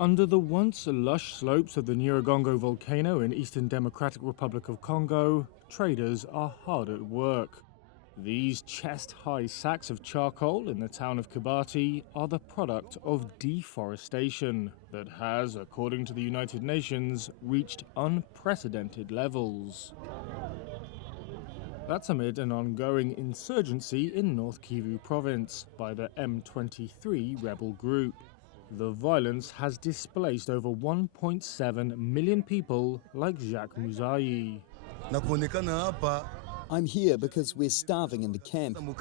Under the once lush slopes of the Nyiragongo volcano in eastern Democratic Republic of Congo, traders are hard at work. These chest-high sacks of charcoal in the town of Kibati are the product of deforestation that has, according to the United Nations, reached unprecedented levels. That's amid an ongoing insurgency in North Kivu province by the M23 rebel group. The violence has displaced over 1.7 million people, like Jacques Muzayi. I'm here because we're starving in the camp. We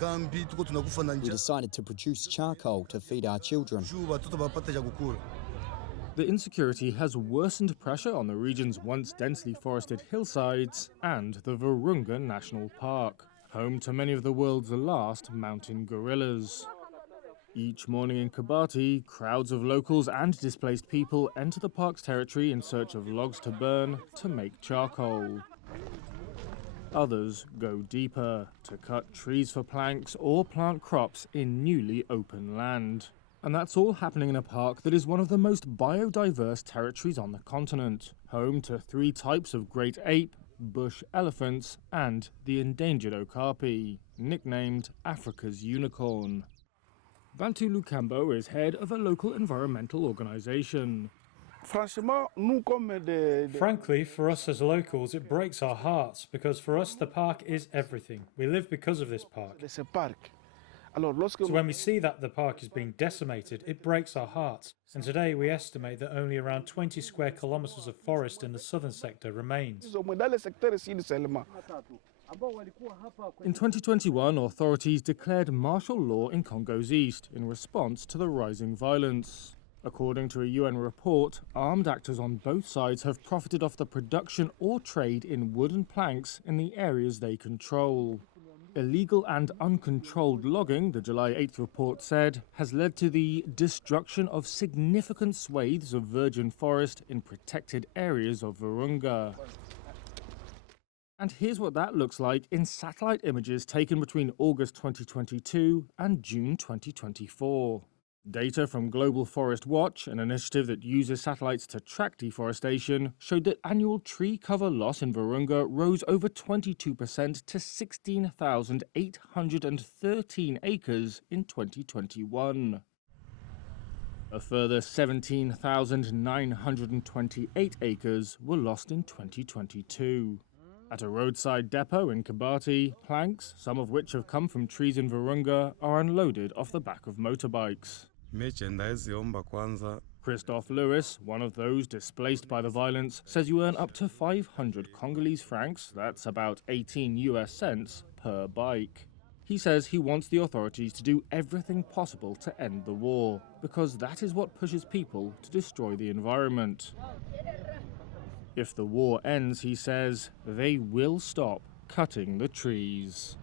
decided to produce charcoal to feed our children. The insecurity has worsened pressure on the region's once densely forested hillsides and the Virunga National Park, home to many of the world's last mountain gorillas. Each morning in Kibati, crowds of locals and displaced people enter the park's territory in search of logs to burn to make charcoal. Others go deeper to cut trees for planks or plant crops in newly open land. And that's all happening in a park that is one of the most biodiverse territories on the continent, home to 3 types of great ape, bush elephants, and the endangered okapi, nicknamed Africa's unicorn. Bantu Lukambo is head of a local environmental organisation. Frankly, for us as locals, it breaks our hearts because for us the park is everything. We live because of this park. So when we see that the park is being decimated, it breaks our hearts. And today we estimate that only around 20 square kilometres of forest in the southern sector remains. In 2021, authorities declared martial law in Congo's east in response to the rising violence. According to a UN report, armed actors on both sides have profited off the production or trade in wooden planks in the areas they control. Illegal and uncontrolled logging, the July 8th report said, has led to the destruction of significant swathes of virgin forest in protected areas of Virunga. And here's what that looks like in satellite images taken between August 2022 and June 2024. Data from Global Forest Watch, an initiative that uses satellites to track deforestation, showed that annual tree cover loss in Virunga rose over 22% to 16,813 acres in 2021. A further 17,928 acres were lost in 2022. At a roadside depot in Kibati, planks, some of which have come from trees in Virunga, are unloaded off the back of motorbikes. Christophe Lewis, one of those displaced by the violence, says you earn up to 500 Congolese francs, that's about 18 US cents, per bike. He says he wants the authorities to do everything possible to end the war, because that is what pushes people to destroy the environment. If the war ends, he says, they will stop cutting the trees.